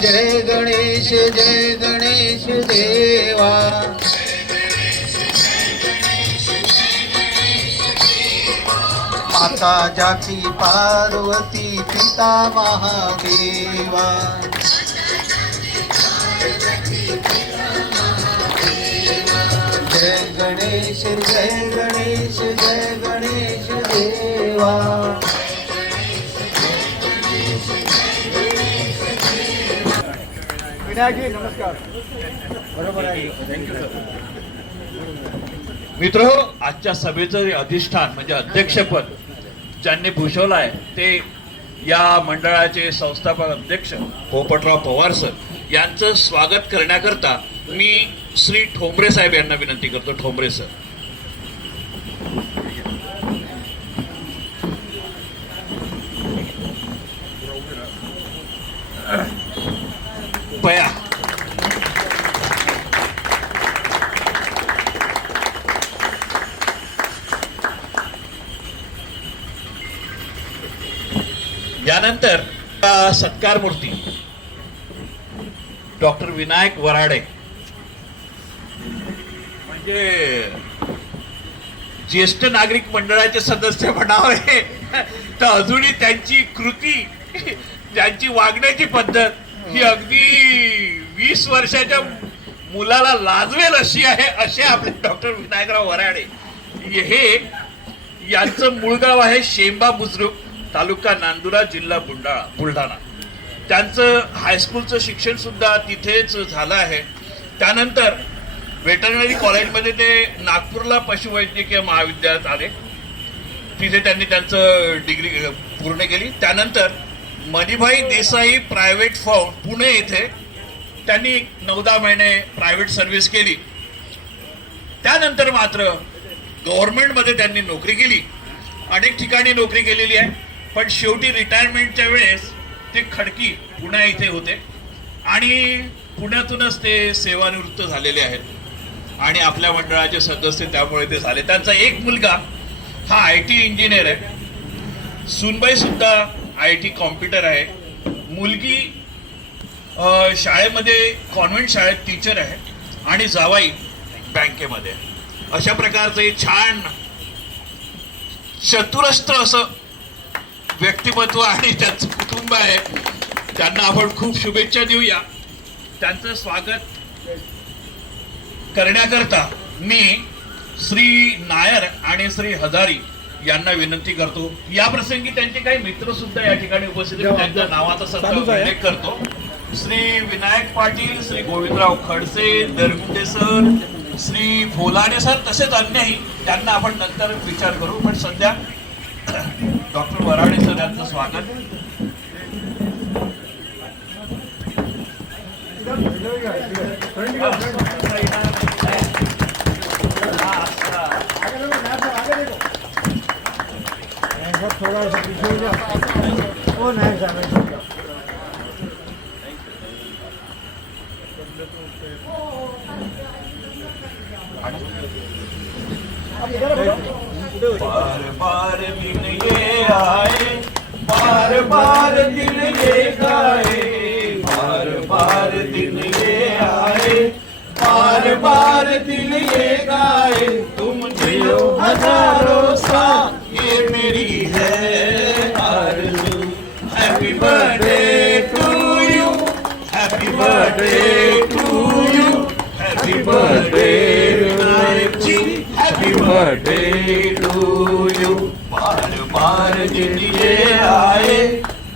जय गणेश देवा। माता जाती पार्वती पिता महादेवा। जय गणेश देवा। विनायकजी नमस्कार. बरोबर आहे. Thank you sir. मित्र, आजच्या सभेचं अधिष्ठान म्हणजे अध्यक्षपद ज्यांनी भूषवलं आहे ते या मंडळाचे संस्थापक अध्यक्ष पोपटराव पवार सर यांचं स्वागत करण्याकरता मी श्री ठोंबरे साहेब यांना विनंती करतो. ठोंबरे सर. पया. यानंतर सत्कार मूर्ती डॉक्टर विनायक वराडे, म्हणजे ज्येष्ठ नागरिक मंडळाचे सदस्य म्हणावे तर अजूनही त्यांची कृती, त्यांची वागण्याची पद्धत ही अगदी 20 वर्षाच्या मुलाला लाजवेल अशी आहे. असे आपले डॉक्टर विनायकराव वराडे. हे यांचं मूळ गाव आहे शेंबा बुद्रुक, तालुका नांदुरा, जिल्हा बुलढाणा. त्यांचं हायस्कूलचं शिक्षण सुद्धा तिथेच झालं आहे. त्यानंतर वेटरनरी कॉलेजमध्ये ते नागपूरला पशुवैद्यकीय महाविद्यालयात आले. तिथे त्यांनी त्यांचं डिग्री पूर्ण केली. त्यानंतर मणिभाई देसाई प्रायव्हेट फर्म पुणे येथे त्यांनी 9-10 महिने प्रायव्हेट सर्व्हिस केली. त्यानंतर मात्र गव्हर्नमेंटमध्ये त्यांनी नोकरी केली. अनेक ठिकाणी नोकरी केलेली आहे, पण शेवटी रिटायरमेंटच्या वेळेस ते खडकी पुणे इथे होते आणि पुण्यातूनच ते सेवानिवृत्त झालेले आहेत आणि आपल्या मंडळाचे सदस्य त्यामुळे ते झाले. त्यांचा एक मुलगा हा IT इंजिनियर आहे. सुनबाई सुद्धा IT कॉम्प्युटर आहे. मुलगी शाळेमध्ये कॉन्व्हेंट शाळेत टीचर आहे आणि जावाई बँकेमध्ये. अशा प्रकारचं एक छान चतुरस्त्र असं व्यक्तिमत्व आणि त्यांचं कुटुंब आहे. त्यांना आपण खूप शुभेच्छा देऊया. त्यांचं स्वागत करण्याकरता मी श्री नायर आणि श्री हजारी यांना विनंती करतो. या प्रसंगी त्यांचे काही मित्र सुद्धा या ठिकाणी उपस्थित आहेत. त्यांच्या नावाचा सध्या उल्लेख करतो. श्री विनायक पाटील, श्री गोविंदराव खडसे, दरगुंडे सर, श्री फोलाणे सर, तसेच अन्यही. त्यांना आपण नंतर विचार करू, पण सध्या डॉक्टर वराडे सर यांचं स्वागत. बार बार दिन ये आए, बार बार दिन ये गाए, बार बार दिन ये आए, बार बार दिन ये गाए, तुम जियो हजारों साल, ये मेरी है आरज़ू. Happy birthday to you, happy birthday to you, happy birthday Vinayak ji, happy birthday to you. बार बार दिन ये आए,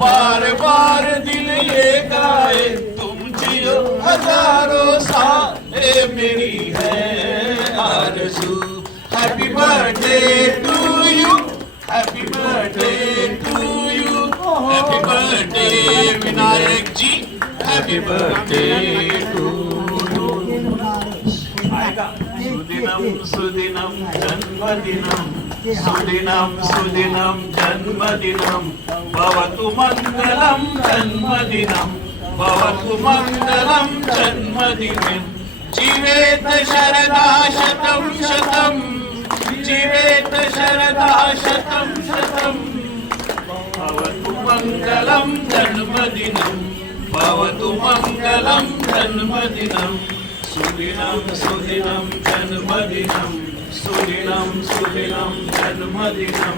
बार बार दिन ये गाए, तुम जियो हजारों साल, ये मेरी है आरज़ू. Happy birthday to you, happy birthday to you, happy birthday Vinayak ji, happy birthday to you. सुदिनम सुदिनम जन्मदिनम, सुदिनम सुदिनम जन्मदिनम, भवतु मंगलम जन्मदिनम, भवतु मंगलम जन्मदिनम. जीवेत शरदा शतं शतं, जीवेत शरदा शतं शतं, भवतु मंगलम जन्मदिनम, भवतु मंगलम जन्मदिनं सुदिनं सुदिनं जन्मदिनं सुदिनं सुदिनं जन्मदिनं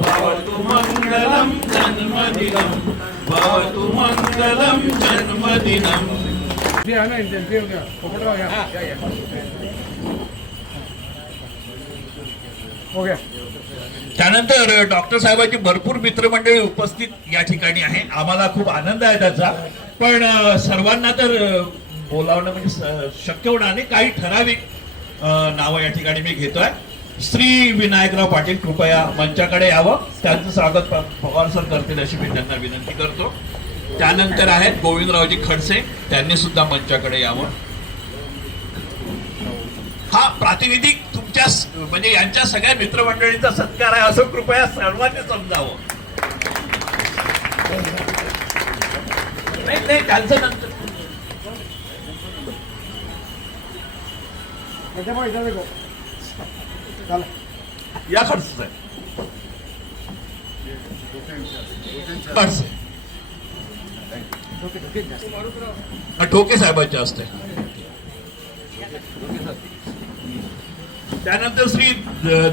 भवतु मंगलम जन्मदिनं भवतु मंगलम जन्मदिनं. ओके. त्यानंतर डॉक्टर साहेबांची भरपूर मित्रमंडळी उपस्थित या ठिकाणी आहे. आम्हाला खूप आनंद आहे त्याचा. पण सर्वांना तर बोलावणं म्हणजे शक्य होणार नाही. काही ठराविक नावं या ठिकाणी मी घेतोय. श्री विनायकराव पाटील कृपया मंचाकडे यावं. त्यांचं स्वागत पवार सर करतील अशी मी त्यांना विनंती करतो. त्यानंतर आहेत गोविंदरावजी खडसे, त्यांनी सुद्धा मंचाकडे यावं. हा प्रातिनिधिक तुमच्या म्हणजे यांच्या सगळ्या मित्रमंडळींचा सत्कार आहे असं कृपया सर्वांनी समजावं. नाही नाही त्यांचं नंतर या खडसे खडसे ठोके साहेबांच्या असते. त्यानंतर श्री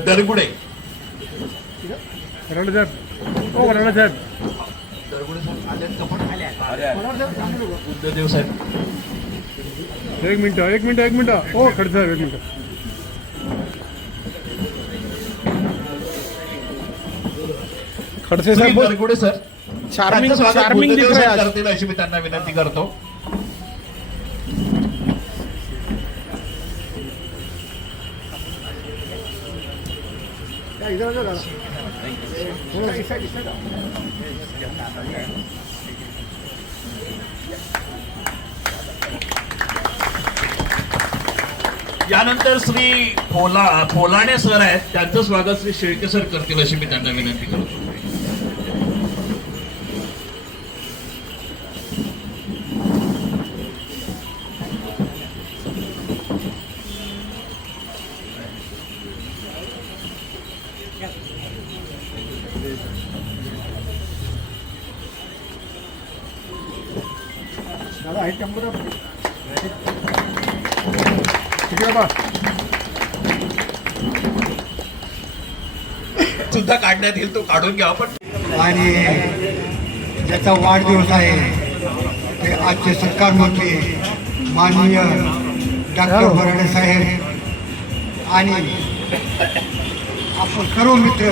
दरगुडे रणसाहेब. ओ रणसाहेब. दरगुडे साहेब आलेत का पण? बुद्धदेव साहेब. एक मिनिट. ओ खडसाहेब एक मिनिट. खडसे श्री साहेब दरगुडे सर चार्मिंग त्यांचं स्वागत चार्मिंग दिख बुद्धदेव रहा साहेब है. करतील अशी मी त्यांना विनंती करतो. यानंतर श्री फोलाणे सर आहेत, त्यांचं स्वागत श्री शेळके सर करतील अशी मी त्यांना विनंती करतो. दादा आहे कॅम्प्युटर ठीक आहे. सुद्धा काढण्यात येईल, तो काढून घ्या. पण आणि ज्याचा वाढदिवस आहे ते आजचे सत्कार मंत्री माननीय डॉक्टर बराडे साहेब आणि आपण सर्व मित्र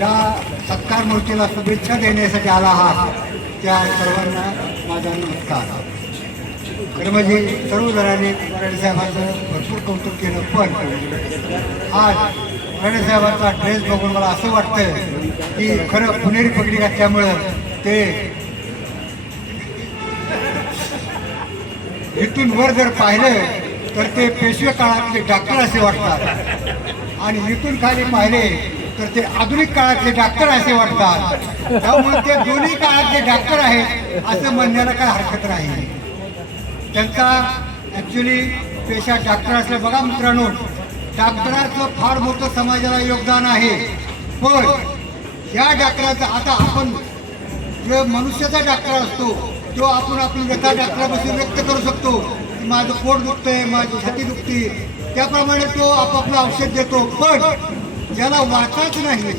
या सत्कार मूर्तीला शुभेच्छा देण्यासाठी आला आहात त्या सर्वांना माझा नमस्कार. खरं म्हणजे सर्व जणांनी बराडे साहेबांचं भरपूर कौतुक केलं, पण आज बराडे साहेबांचा ड्रेस बघून मला असं वाटतं की खरं पुणेरी पगडी घातल्यामुळं ते इथून वर जर पाहिलं तर ते पेशवे काळातले डॉक्टर असे वाटतात आणि इथून खाली पाहिले तर ते आधुनिक काळातले डॉक्टर असे वाटतात. त्यामुळे ते दोन्ही काळातले डॉक्टर आहेत असं म्हणण्याला काय हरकत नाही. त्यांचा ॲक्च्युली पेशा डॉक्टर असलं. बघा मित्रांनो, डॉक्टराचं फार मोठं समाजाला योगदान आहे, पण या डॉक्टराचं आता आपण जो मनुष्याचा डॉक्टर असतो तो आपण आपली व्यथा डॉक्टरापासून व्यक्त करू शकतो की माझं पोट दुखतंय, माझी छाती दुखते, त्याप्रमाणे तो आपापलं औषध देतो. पण ज्याला वाचाच नाही,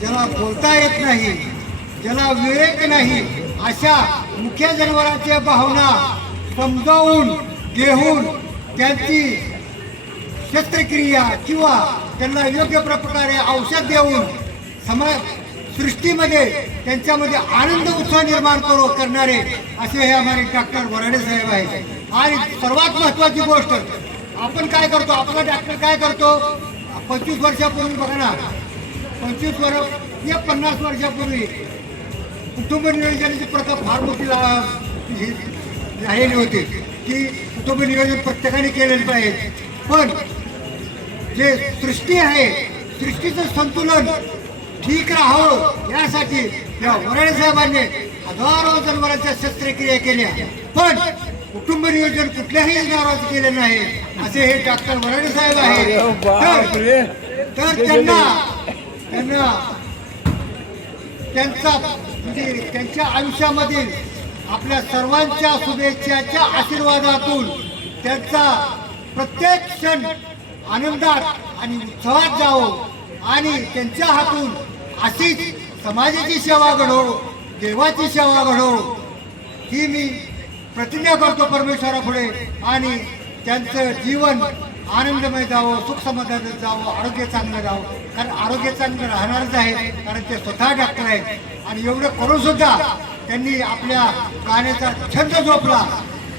ज्याला बोलता येत नाही, ज्याला विवेक नाही, अशा मुख्य जनावरांच्या भावना समजावून घेऊन त्यांची शस्त्रक्रिया किंवा त्यांना योग्य प्रकारे औषध देऊन सृष्टीमध्ये त्यांच्यामध्ये आनंद उत्साह निर्माण करणारे असे हे आम्हाला डॉक्टर बराडे साहेब आहेत. आणि सर्वात महत्त्वाची गोष्ट, आपण काय करतो, आपला डॉक्टर काय करतो, 25 वर्षापूर्वी बघा ना, 25 वर्ष या 50 वर्षापूर्वी कुटुंब नियोजनाची प्रथा फार मोठी झालेली होती की कुटुंब नियोजन प्रत्येकाने केलेलं पाहिजे. पण जे सृष्टी आहे, सृष्टीचं संतुलन ठीक राहावं यासाठी या बराडे साहेबांनी हजारो जनावरांच्या शस्त्रक्रिया केल्या, पण कुटुंब नियोजन कुठल्याही जनावरांचं केलं नाही असे हे डॉक्टर बराडे साहेब आहेत. तर त्यांना त्यांचा म्हणजे त्यांच्या आयुष्यामधील आपल्या सर्वांच्या शुभेच्छाच्या आशीर्वादातून त्यांचा प्रत्येक क्षण आनंदात आणि उत्सवात जावो आणि त्यांच्या हातून अशीच समाजाची सेवा घडो, देवाची सेवा घडो ही मी प्रतिज्ञा करतो परमेश्वरापुढे. आणि त्यांचं जीवन आनंदमय जावं, सुख समाधानात जावं, आरोग्य चांगलं जावं. कारण आरोग्य चांगलं राहणारच आहे, कारण ते स्वतः डॉक्टर आहेत. आणि एवढं करून सुद्धा त्यांनी आपल्या गाण्याचा छंद जोपला,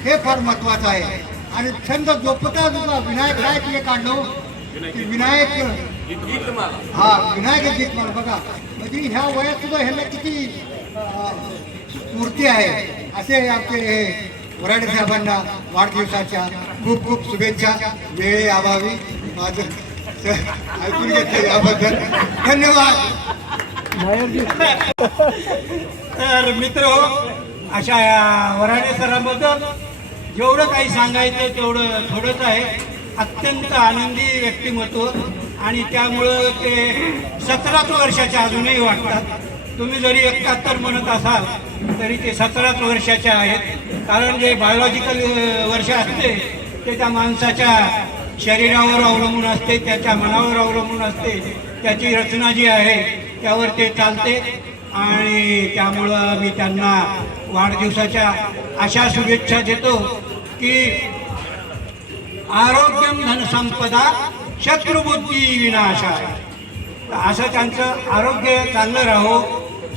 हे फार महत्वाचं आहे. आणि छंद जोपता सुद्धा विनायक राय काढलो की विनायक गीतमाला बघा, म्हणजे ह्या वयात सुद्धा ह्याला किती मूर्ती आहे. असे आमचे हे वराडे साहेबांना वाढदिवसाच्या खूप खूप शुभेच्छा. वेळे अभावी माझं ऐकून घेतलं याबद्दल धन्यवाद. तर मित्र, अशा या वराडे सरांबद्दल जेवढं काही सांगायचं तेवढं थोडंच आहे. अत्यंत आनंदी व्यक्तिमत्व आणि त्यामुळं ते 17 वर्षाच्या अजूनही वाटतात. तुम्ही जरी 71 म्हणत असाल तरी ते 17 वर्षाचे आहेत. कारण जे बायोलॉजिकल वर्ष असते ते त्या माणसाच्या शरीरावर अवलंबून असते, त्याच्या मनावर अवलंबून असते, त्याची रचना जी आहे त्यावर ते चालते. आणि त्यामुळं मी त्यांना वाढदिवसाच्या अशा शुभेच्छा देतो की आरोग्यम धनसंपदा शत्रुबुद्धी विनाशा. असं त्यांचं आरोग्य चांगलं राहो,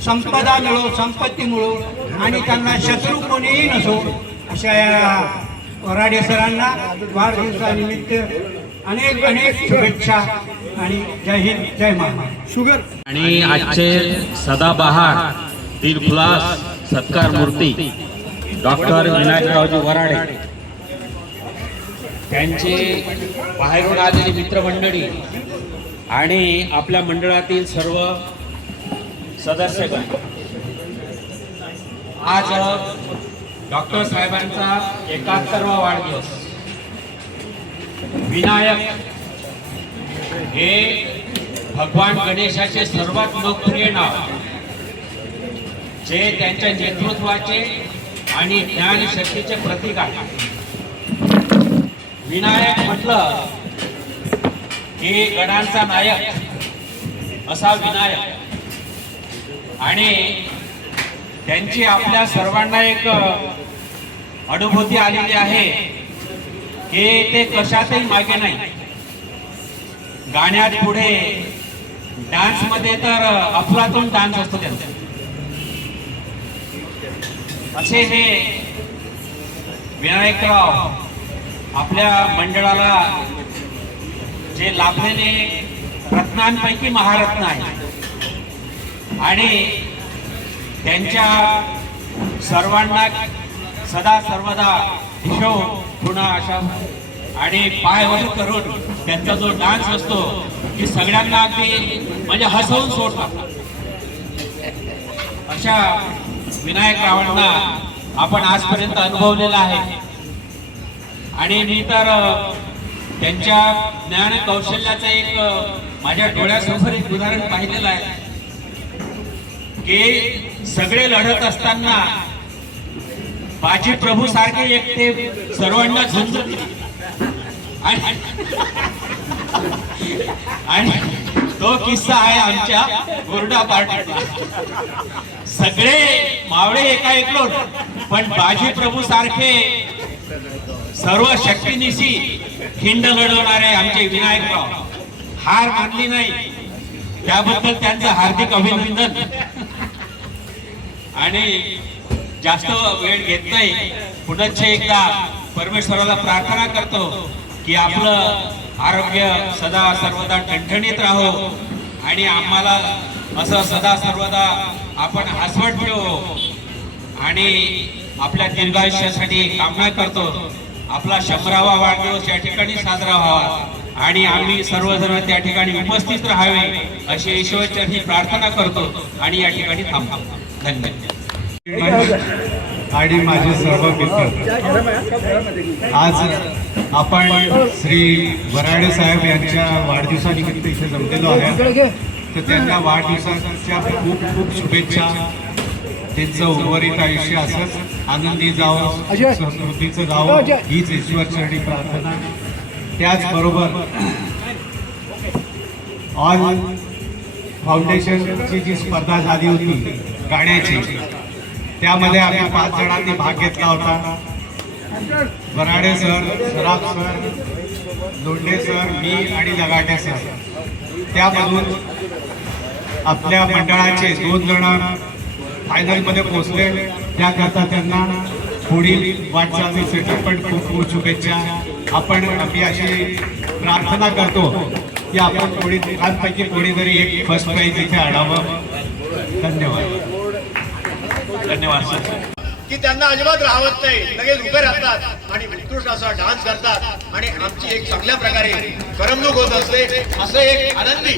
संपदा मिळो, संपत्ती मिळो आणि त्यांना शत्रू कोणीही नसो. अशा या वराडे सरांना वाढदिवसानिमित्त अनेक अनेक शुभेच्छा आणि जय हिंद, जय महाराष्ट्र. शुगर आणि आजचे सदाबहार दिलखुलास सत्कार मूर्ती डॉक्टर विनायकरावजी वराडे, त्यांचे बाहेरून आलेली मित्रमंडळी आणि आपल्या मंडळातील सर्व सदस्यगण, आज डॉक्टर साहेबांचा 71वा वाढदिवस. विनायक हे भगवान गणेशाचे सर्वात लोकप्रिय नाव, जे त्यांच्या नेतृत्वाचे आणि ज्ञानशक्तीचे प्रतीक आहे. विनायक म्हटलं की गणांचा नायक असा विनायक. आणि त्यांची आपल्या सर्वांना एक अनुभूती आलेली आहे की ते कशातही मागे नाही. गाण्यात पुढे, डान्समध्ये तर अफलातून डान्स असतो त्यांचा. असे हे विनायकराव आपल्या मंडळाला जे लाभलेले रत्नांपैकी महारत्न आहे. आणि त्यांच्या सर्वांना सदा सर्वदा हिशोब पुन्हा अशा आणि पायवर करून त्यांचा जो डान्स असतो की सगळ्यांना अगदी म्हणजे हसवून सोडतात. अशा विनायकरावांना आपण आजपर्यंत अनुभवलेला आहे. आणि मी तर त्यांच्या ज्ञान कौशल्याचं एक माझ्या डोळ्यासमोर एक उदाहरण पाहिलेलं आहे की सगळे लढत असताना बाजी प्रभू सारखे एक ते सर्वांना झुंज आणि तो किस्सा आहे आमच्या गोरडा पार्टीचा. सगळे मावळे एका एकलोट, पण बाजी प्रभू सारखे सर्व शक्तीनिशी खिंड लढवणारे आमचे विनायकराव हार मानली नाही, त्याबद्दल त्यांचं हार्दिक अभिनंदन. आणि जास्त वेळ घेत नाही, पुनश्च एकदा परमेश्वराला प्रार्थना करतो की आपलं आरोग्य सदा सर्वदा ठणठणीत राहो आणि आम्हाला असं सदा सर्वदा आपण हसवत ठेवू. आणि आपल्या दीर्घायुष्यासाठी कामना करतो. आपला 100वा वाढदिवस या ठिकाणी साजरा व्हावा आणि आम्ही सर्वजण त्या ठिकाणी उपस्थित राहावे अशी ईश्वरचरणी प्रार्थना करतो आणि या ठिकाणी थांबतो. धन्यवाद. आणि माझे सर्व मित्र, आज आपण श्री वराडे साहेब यांच्या वाढदिवसानिमित्त इथे जमलेलो आहे. तर त्यांना वाढदिवसाच्या खूप खूप शुभेच्छा. त्यांचं उर्वरित आयुष्य असंच आनंदी जावं, समृद्धीचं जावं हीच ईश्वरचरणी प्रार्थना. त्याचबरोबर ऑल फाउंडेशनची जी स्पर्धा झाली होती गाण्याची, त्यामध्ये आम्ही 5 जणांनी भाग घेतला होता. वराडे सर, सराफ सर, लोंढे सर, मी आणि लगाटे सर. त्यामधून आपल्या मंडळाचे 2 जण फायनलमध्ये पोहोचले. त्याकरता त्यांना पुढील वाटचालीसाठी पण खूप खूप शुभेच्छा. आम्ही अशी प्रार्थना करतो की आपण कोणी तिघांपैकी कोणीतरी एक फर्स्ट प्राईज इथे आणावं. धन्यवाद. धन्यवाद सर. की त्यांना अजिबात राहत नाही, लगेच उभे राहतात आणि उत्कृष्ट असा डान्स करतात आणि आमची एक चांगल्या प्रकारे करमणूक होत असते. असं एक आनंदी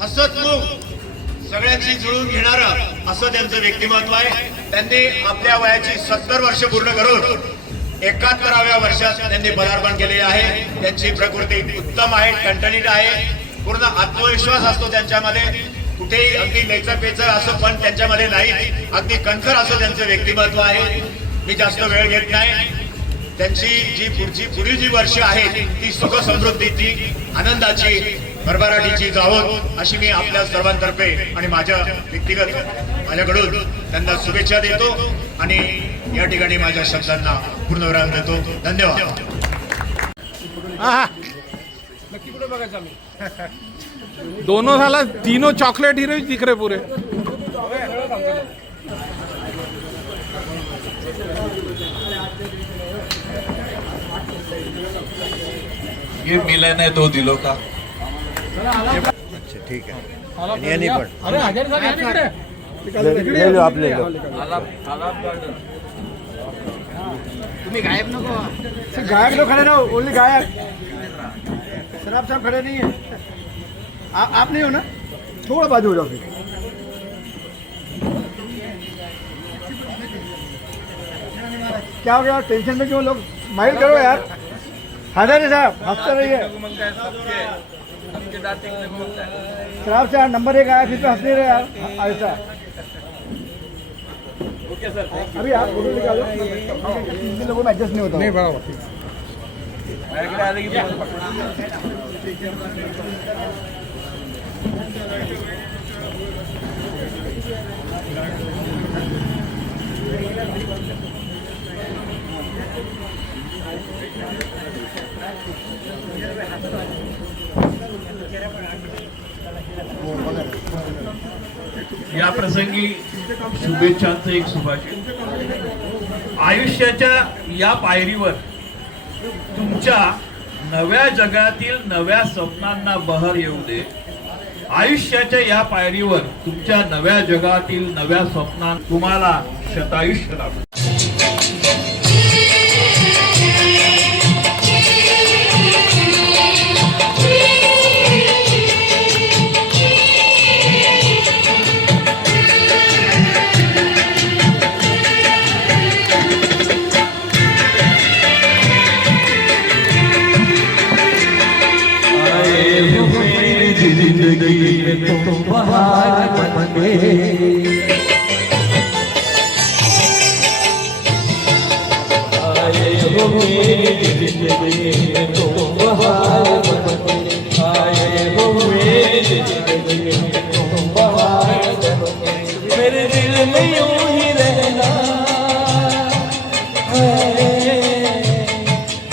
हसतमुख सगळ्यांशी जुळून घेणारं असं त्यांचं व्यक्तिमत्व आहे. त्यांनी आपल्या वयाची 70 वर्ष पूर्ण करून 71व्या वर्षात त्यांनी पदार्पण केले आहे. त्यांची प्रकृती उत्तम आहे, टणटणीत आहे, पूर्ण आत्मविश्वास असतो त्यांच्यामध्ये. कुठेही अगदी लेचर असं पण त्यांच्यामध्ये नाही, अगदी कणखर असं त्यांचं व्यक्तिमत्व आहे. मी जास्त वेळ घेत नाही. त्यांची पुढील जी वर्ष आहेत ती सुख समृद्धीची, आनंदाची, भरभराटीची जावोत अशी मी आपल्या सर्वांतर्फे आणि माझ्या माझ्याकडून त्यांना शुभेच्छा देतो आणि या ठिकाणी माझ्या शब्दांना पूर्णविराम देतो. धन्यवाद. नक्की कुठे बघायचं आम्ही? दोनों साला तीनों चॉकलेट हीरो दिख रहे पूरे. ये मिला नहीं 2 दिलों का. अच्छा ठीक आहे. यांनी पण अरे हजार साहेब ले लो, आप ले लो. तुम्ही गायब नको. गायब लोग खड़े ना, ओनली गायब. शराब साहब खड़े नहीं है. आप नहीं हो ना, थोड़ा बाजू हो जाओ फिर. क्या हो गया, टेंशन में क्यों लोग? माइल करो यार. हजारी साहब हंसते रहिए. शराब से नंबर 1 आया, फिर तो हंस नहीं रहे यार. ऐसा अभी आप फोटो निकालो. 3 लोगों में एडजस्ट नहीं होता. नहीं बराबर. या प्रसंगी शुभेच्छांचं एक सुभाषित. आयुष्याच्या या पायरीवर तुमच्या नव्या जगातील नव्या स्वप्नांना बहर येऊ दे. आयुष्याच्या या पायरीवर तुमच्या नव्या जगातील नव्या स्वप्नांना तुम्हाला शतायुष्य लाभो. तुम बहार बने, आए हो मेरी जिंदगी में तुम बहार बने, आए हो मेरी जिंदगी में तुम बहार बने. मेरे दिल में यूं ही रहना है,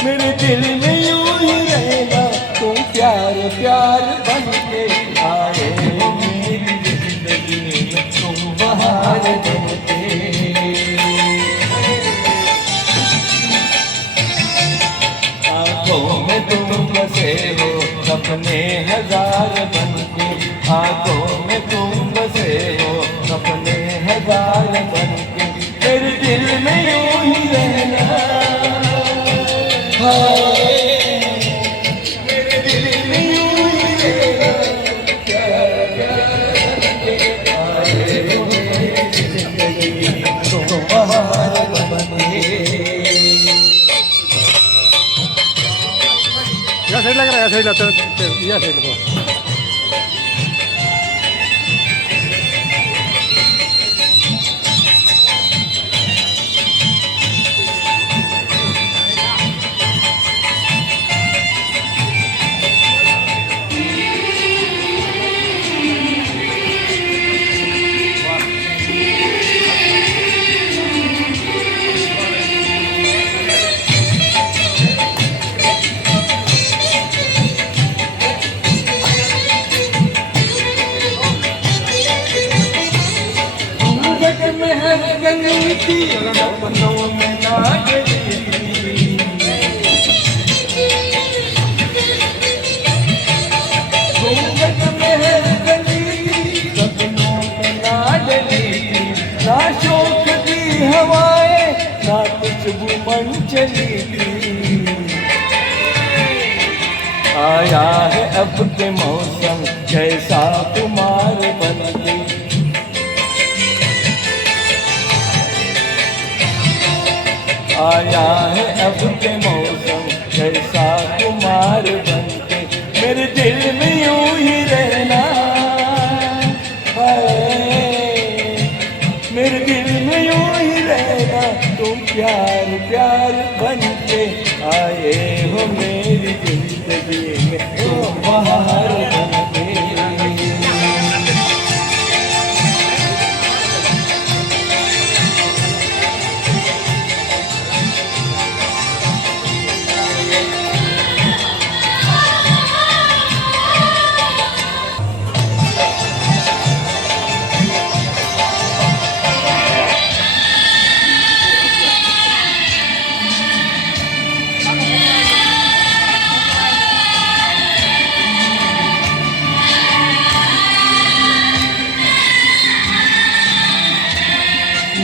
मेरे दिल में यूं ही रहना. तुम प्यार प्यार बन के आए हो मेरी जिंदगी में तुम बहार बनके. आंखों में तुम बसे हो सपने हजार बनके, आंखों में तुम बसे हो सपने हजार बनके. मेरे दिल में यूं ही रहना है, मेरे दिल में यूं ही रहना. या साईडला करा, या साईडला. या साईडला मंचली आया है अब के मौसम जैसा कुमार बनके आया है अब के मौसम जैसा कुमार बनके मेरे दिल में यूं ही रहना है मेरे दिल में यूं ही रहना तुम प्यार प्यार बनके आए हो मेरी जिंदगी में तुम बहार बनके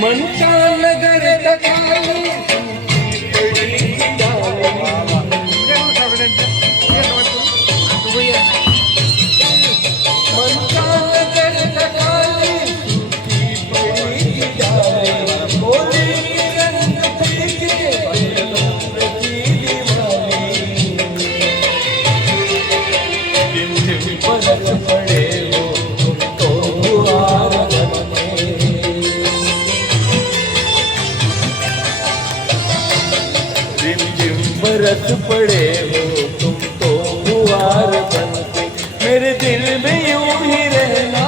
मनचा नगर तकाली मनचा नगर तकाली पड़ी जाए बोली रंग फीके की दीवानी दिन दिन बरस पड़े हो तो हुआर बरस पड़े हो तुम तो हुआर बनके मेरे दिल में यूं ही रहना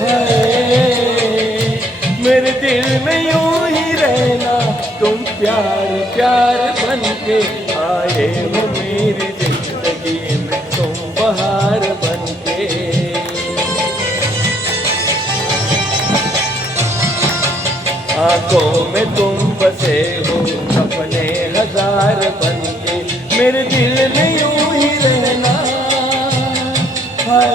है मेरे दिल में यूं ही रहना तुम प्यार प्यार बनके आए हो मेरी जिंदगी में तुम बहार बनके आंखों में तुम बसे हो अपने हजार बनके मेरे दिल में यूं ही रहना है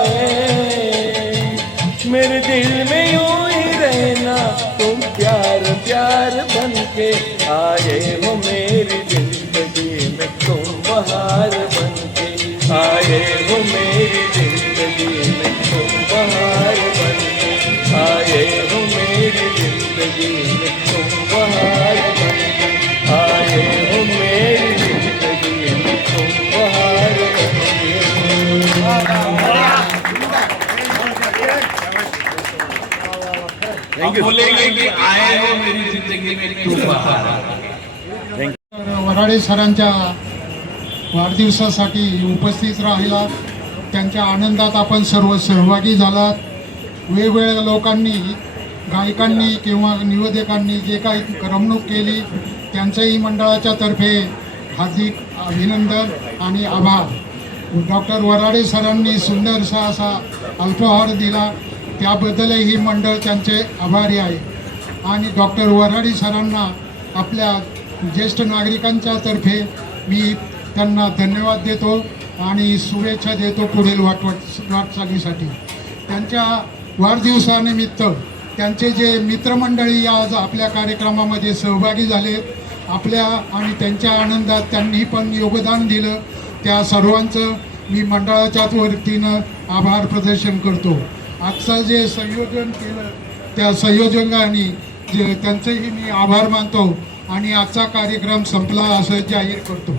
मेरे दिल में यूं ही रहना तुम प्यार प्यार बनके आए हो मेरी जिंदगी में तुम बहार बनके आए हो मेरी जिंदगी में तुम बहार बनके आए हो मेरी जिंदगी में तुम बहार बनके आए हो मेरी जिंदगी में तुम बहार बनके अब बोलेंगे कि आए हो मेरी जिंदगी में तुम बहार। वराडे सरांच्या वाढदिवसासाठी उपस्थित राहिला त्यांच्या आनंदात आपण सर्व सहभागी झालात वेगवेगळ्या लोकांनी गायकांनी किंवा निवेदकांनी जे काही करमणूक केली त्यांचंही मंडळाच्या तर्फे हार्दिक अभिनंदन आणि आभार डॉक्टर वराडे सरांनी सुंदरसा असा अल्पहार दिला त्याबद्दलही मंडळ त्यांचे आभारी आहे आणि डॉक्टर वराडे सरांना आपल्या ज्येष्ठ नागरिकांच्या तर्फे मी त्यांना धन्यवाद देतो आणि शुभेच्छा देतो पुढील वाटचालीसाठी त्यांच्या वाढदिवसानिमित्त त्यांचे जे मित्रमंडळी आज आपल्या कार्यक्रमामध्ये सहभागी झाले आपल्या आणि त्यांच्या आनंदात त्यांनी पण योगदान दिलं त्या सर्वांचं मी मंडळाच्या वतीनं आभार प्रदर्शन करतो आजचं जे संयोजन केलं त्या संयोजकांनी त्यांचेही मी आभार मानतो आणि आजचा कार्यक्रम संपला असं जाहीर करतो